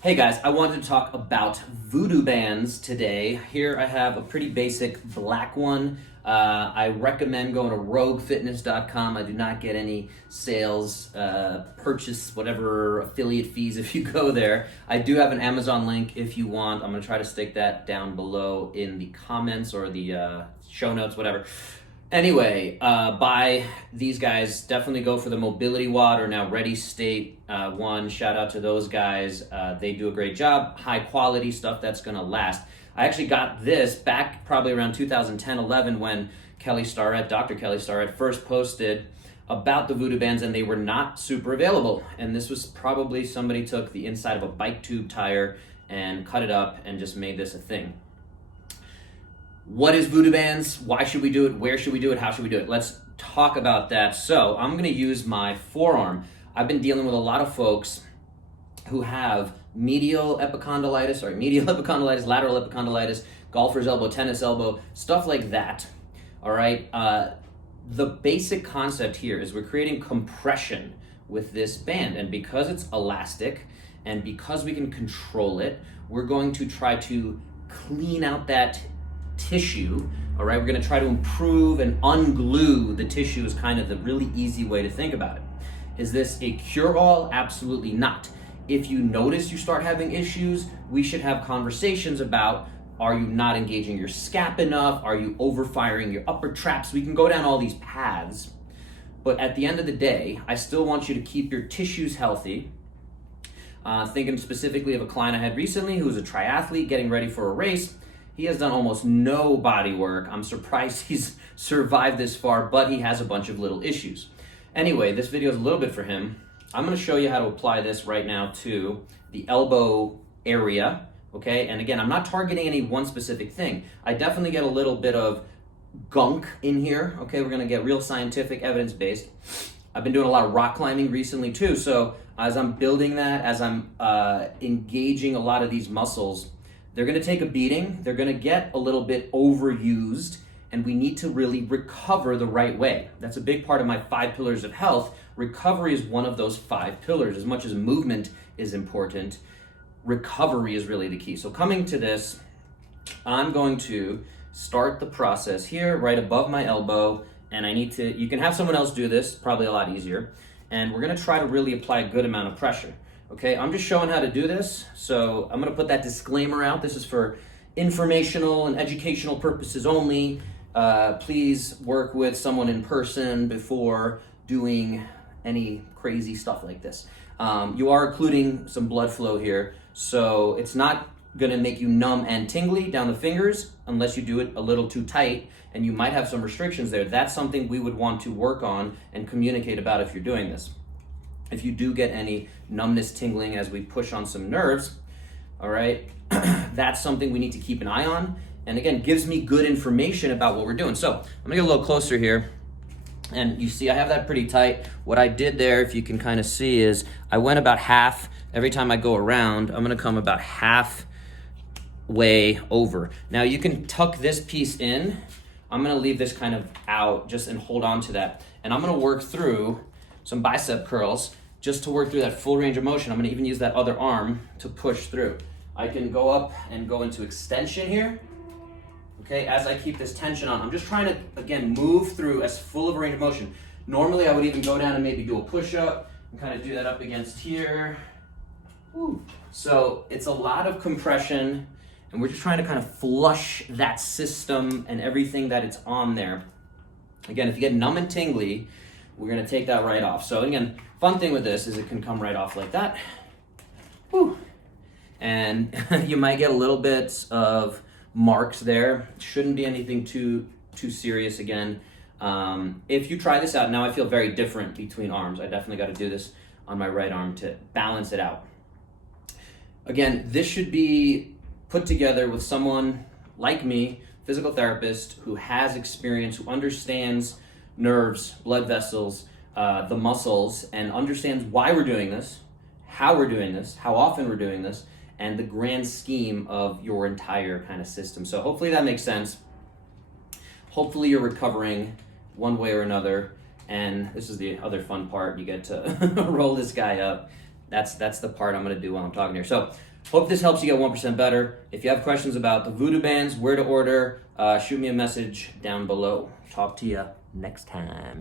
Hey guys, I wanted to talk about Voodoo bands today. Here I have a pretty basic black one. I recommend going to roguefitness.com. I do not get any sales, purchase, whatever affiliate fees if you go there. I do have an Amazon link if you want. I'm going to try to stick that down below in the comments or the show notes, whatever. Anyway, buy these guys. Definitely go for the Mobility Wad or now Ready State one. Shout out to those guys. They do a great job. High quality stuff that's going to last. I actually got this back probably around 2010-11 when Dr. Kelly Starrett first posted about the Voodoo bands, and they were not super available. And this was probably somebody took the inside of a bike tube tire and cut it up and just made this a thing. What is Voodoo bands? Why should we do it? Where should we do it? How should we do it? Let's talk about that. So I'm going to use my forearm. I've been dealing with a lot of folks who have medial epicondylitis, lateral epicondylitis, golfer's elbow, tennis elbow, stuff like that. All right. The basic concept here is we're creating compression with this band. And because it's elastic and because we can control it, we're going to try to clean out that tissue. All right, we're going to try to improve and unglue the tissue is kind of the really easy way to think about it. Is this a cure-all? Absolutely not. If you notice you start having issues, we should have conversations about, are you not engaging your scap enough? Are you overfiring your upper traps? We can go down all these paths, but at the end of the day, I still want you to keep your tissues healthy. Thinking specifically of a client I had recently who was a triathlete getting ready for a race. He has done almost no body work. I'm surprised he's survived this far, but he has a bunch of little issues. Anyway, this video is a little bit for him. I'm going to show you how to apply this right now to the elbow area, okay? And again, I'm not targeting any one specific thing. I definitely get a little bit of gunk in here, okay? We're going to get real scientific, evidence-based. I've been doing a lot of rock climbing recently too, so as I'm building that, as I'm engaging a lot of these muscles, they're going to take a beating, they're going to get a little bit overused, and we need to really recover the right way. That's a big part of my 5 pillars of health. Recovery is one of those 5 pillars. As much as movement is important, recovery is really the key. So coming to this, I'm going to start the process here right above my elbow, and you can have someone else do this, probably a lot easier, and we're going to try to really apply a good amount of pressure. Okay, I'm just showing how to do this, so I'm going to put that disclaimer out. This is for informational and educational purposes only. Please work with someone in person before doing any crazy stuff like this. You are including some blood flow here, so it's not going to make you numb and tingly down the fingers unless you do it a little too tight, and you might have some restrictions there. That's something we would want to work on and communicate about if you're doing this. If you do get any numbness, tingling as we push on some nerves, all right, that's something we need to keep an eye on. And again, gives me good information about what we're doing. So I'm gonna get a little closer here. And you see I have that pretty tight. What I did there, if you can kind of see, is I went about half. Every time I go around, I'm gonna come about half way over. Now you can tuck this piece in. I'm gonna leave this kind of out just and hold on to that. And I'm gonna work through some bicep curls just to work through that full range of motion. I'm gonna even use that other arm to push through. I can go up and go into extension here. Okay, as I keep this tension on, I'm just trying to, again, move through as full of a range of motion. Normally I would even go down and maybe do a push-up and kind of do that up against here. Woo. So it's a lot of compression, and we're just trying to kind of flush that system and everything that it's on there. Again, if you get numb and tingly, we're gonna take that right off. So again, fun thing with this is it can come right off like that. Woo. And you might get a little bit of marks there. Shouldn't be anything too serious again. If you try this out, now I feel very different between arms. I definitely got to do this on my right arm to balance it out. Again, this should be put together with someone like me, physical therapist, who has experience, who understands nerves, blood vessels, the muscles, and understands why we're doing this, how we're doing this, how often we're doing this, and the grand scheme of your entire kind of system. So hopefully that makes sense. Hopefully you're recovering one way or another. And this is the other fun part. You get to roll this guy up That's the part I'm gonna do while I'm talking here. So hope this helps you get 1% better. If you have questions about the Voodoo bands, where to order, shoot me a message down below. Talk to you next time.